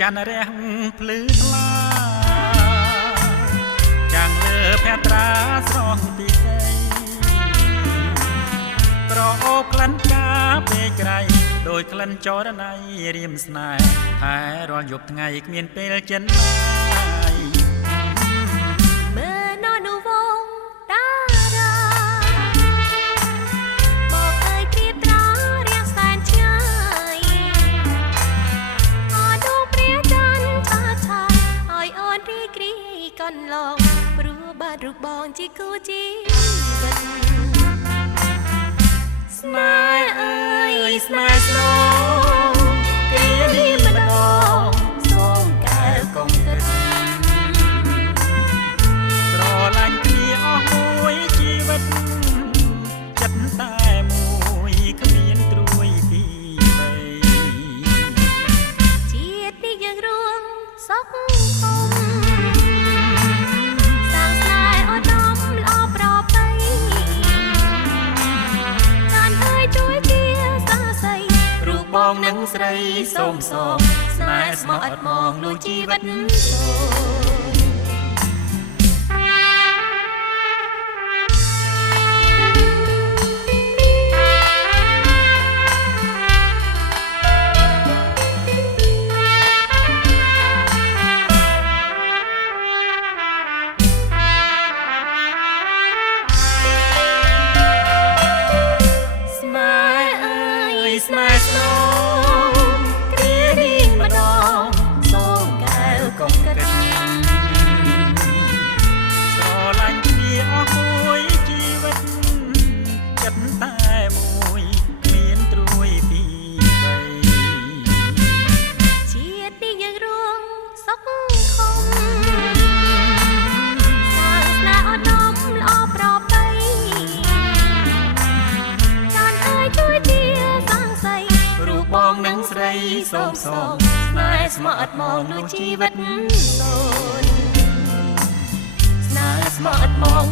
ចានរះភ្លឺថ្លាចាំងលើភត្រាស្រស់ពីស្រីក្រអូបក្លិនកាពេកក្រៃដោយក្លិនចរណៃរៀមស្នេហ៍ថែរាល់យប់ថ្ងៃគ្មានពេលចិនណាយមើលននុវងតារាមកអើយព្រៀបត្រារៀងសែនឆ្ងាយអត់ដងព្រះច័ន្ទឆាឆាឲ្យអូនរីករាយកន្លងព្រោះបាត់រូបបងជាគូជីវិតស្នេហ៍អើយស្នេហ៍ស្នងគ្រានេះម្ដងសូមកែវកុំគិតស្រឡាញ់គ្នាអស់មួយជីវិតចិត្តតែមួយគ្មានត្រួយពីបីជាតិនេះយើងរួមសុខធំសាងស្នេហ៍ឧត្តមល្អប្រពៃចានអើយជួយជាសាស័យរូបបងនឹងស្រីសូមសងស្នេហ៍ស្មោះអត់មងនោះជីវិតសូស្នេហ៍ស្នងគ្រានេះម្ដងសូមកែវកុំគិតស្រឡាញ់គ្នាអស់មួយជីវិតចិត្តតែមួយគ្មានត្រួយពីបីជាតិនេះយើងរួមសុខខំសាងស្នេហ៍ឧត្តមល្អប្រពៃចានអើយជួយជាបងនឹងស្រីសូមសងស្នេហ៍ស្មោះអត់មងនោះជីវិតសូនស្នេហ៍ស្មោះអត់មង